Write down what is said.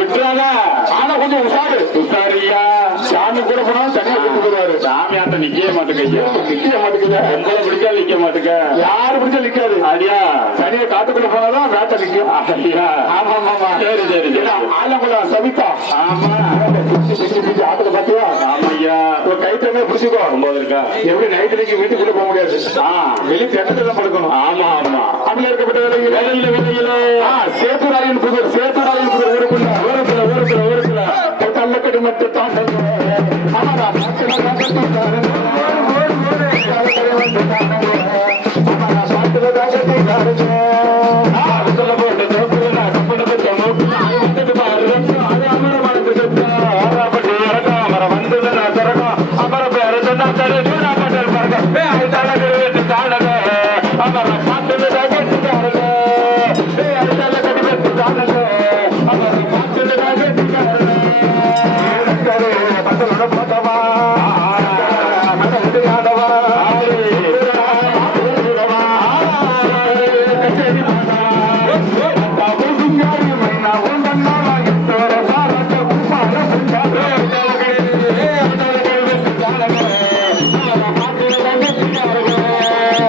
விட்டுறாங்க. ஆனா கொஞ்சம் உஷாரியா சாமி கூட போனாலும் தனியா கூட்டு போடுவாரு. சாமியாட்ட நிக்கவே மாட்டேங்க. நிக்க மாட்டேங்குது. உங்களை பிடிச்சா நிக்க மாட்டேங்க. யாரு பிடிச்சா நிக்காது. அடியா தனியா காட்டுக்குள்ள போனாதான் வேட்டை நிக்கும். அப்படியா? ஆமா ஆமா. சரி சரி சரி. ஆலங்குள சவிதா. ஆமா ஆத்துல பாத்தியா? ஆமையா. ஒரு கைத்தமே பிடிச்சிக்கோ. 9 இருக்கா? எப்படி நைட்டு வீட்டுக்குள்ள போக முடியாது. வெளியே தென்னத்துல படுக்கணும். ஆமா ஆமா. அப்படி இருக்கப்பட்ட வேலையில சேத்துராயன் புதர் ஊருக்குள்ள கள்ளக்கடி மட்டும் தாண்டங்க. ஆமாடா பத்தலோட போட்டவா